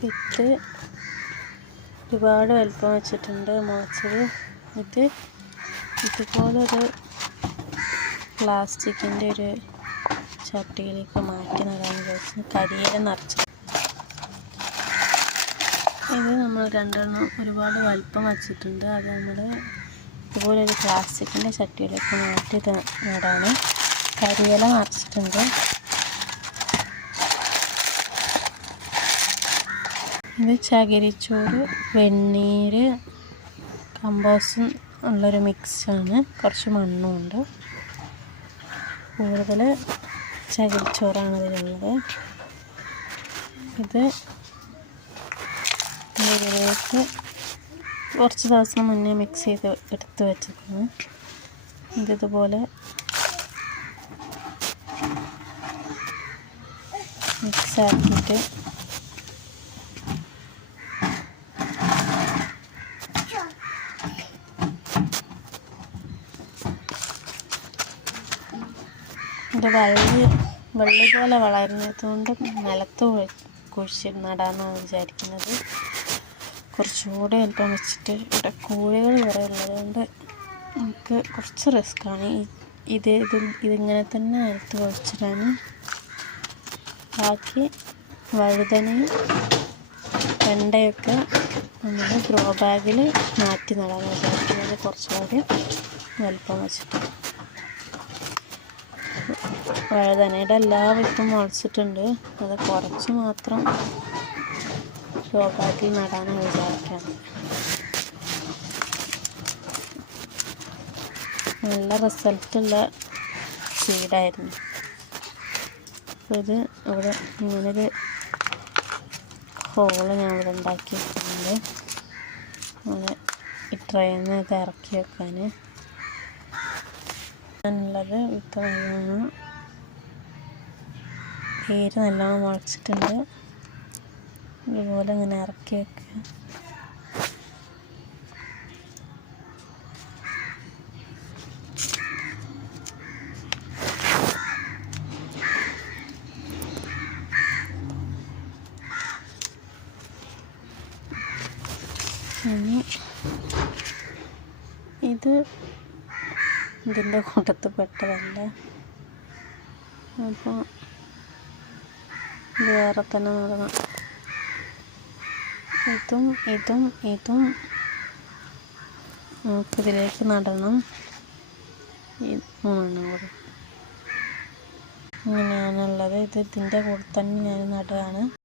വിത്ത് ഒരുപാട് വലിപ്പം വെച്ചിട്ടുണ്ട് മുളച്ചത്. ഇത് ഇതുപോലൊരു പ്ലാസ്റ്റിക്കിൻ്റെ ഒരു ചട്ടിയിലേക്ക് മാറ്റി നടാൻ വിചാരിച്ചു. കരിയില നിറച്ച് ഇത് നമ്മൾ രണ്ടെണ്ണം ഒരുപാട് വലിപ്പം വച്ചിട്ടുണ്ട്. അത് നമ്മൾ ഇതുപോലെ ഒരു പ്ലാസ്റ്റിക്കിൻ്റെ ചട്ടിയിലേക്ക് മാറ്റി നടാണ്. കരിയില നിറച്ചിട്ടുണ്ട്. ഇത് ചകിരിച്ചോറ്, വെണ്ണീര്, കമ്പോസ്റ്റ് ഉള്ളൊരു മിക്സാണ്. കുറച്ച് മണ്ണുമുണ്ട്. കൂടുതൽ ചകിരിച്ചോറാണ് ഇതിലുള്ളത്. ഇതിലേക്ക് കുറച്ച് ദിവസം മുന്നേ മിക്സ് ചെയ്ത് എടുത്ത് വെച്ചതാണ്. ഇതുപോലെ മിക്സ് ആക്കിയിട്ട് ഇത് വള്ളി പോലെ വളരുന്നതുകൊണ്ട് നിലത്ത് കുഴിച്ചിട്ട് നടാമെന്നാണ് വിചാരിക്കുന്നത്. കുറച്ചുകൂടെ അല്പം വെച്ചിട്ട് ഇവിടെ കോഴികൾ കുറേ ഉള്ളതുകൊണ്ട് നമുക്ക് കുറച്ച് റിസ്ക്കാണ്. ഇതിങ്ങനെ തന്നെ നിലത്ത് കുഴിച്ചിടാൻ. ബാക്കി വഴുതനയും വെണ്ടയൊക്കെ നമ്മൾ ഗ്രോ ബാഗിൽ മാറ്റി നടാൻ വിചാരിക്കുന്നത്. കുറച്ചുകൂടി വലിപ്പം വെച്ചിട്ട് വഴുതനയുടെ എല്ലാ വിത്തും മുളച്ചിട്ടുണ്ട്. അത് കുറച്ച് മാത്രം ഗ്രോ ബാഗിൽ നടാനാണ് വിചാരിക്കുന്നത്. നല്ല റിസൾട്ടുള്ള സീഡായിരുന്നു. ഇത് ഇവിടെ ഇങ്ങനൊരു ഹോള് ഞാൻ ഇവിടെ ഉണ്ടാക്കി വെച്ചിട്ടുണ്ട്. അങ്ങനെ ഈ ട്രെയിൽ നിന്ന് ഇത് ഇറക്കി വെക്കാൻ ഉള്ളത്. വിത്ത് നല്ലോണം വേര് നല്ലോണം മുളച്ചിട്ടുണ്ട്. ഇതുപോലെ ഇങ്ങനെ ഇറക്കി വെക്കുക. ഇനി ഇതിൻ്റെ കൂട്ടത്തിൽ പെട്ടതല്ല. അപ്പോൾ ഇത് വേറെ തന്നെ നടണം. ഇതും നമുക്കിതിലേക്ക് നടണം. ഈ 3 എണ്ണം കൂടി ഇങ്ങനെയാണുള്ളത്. ഇതിൻ്റെ കൂടെ തന്നെ ഞാൻ നടുകയാണ്.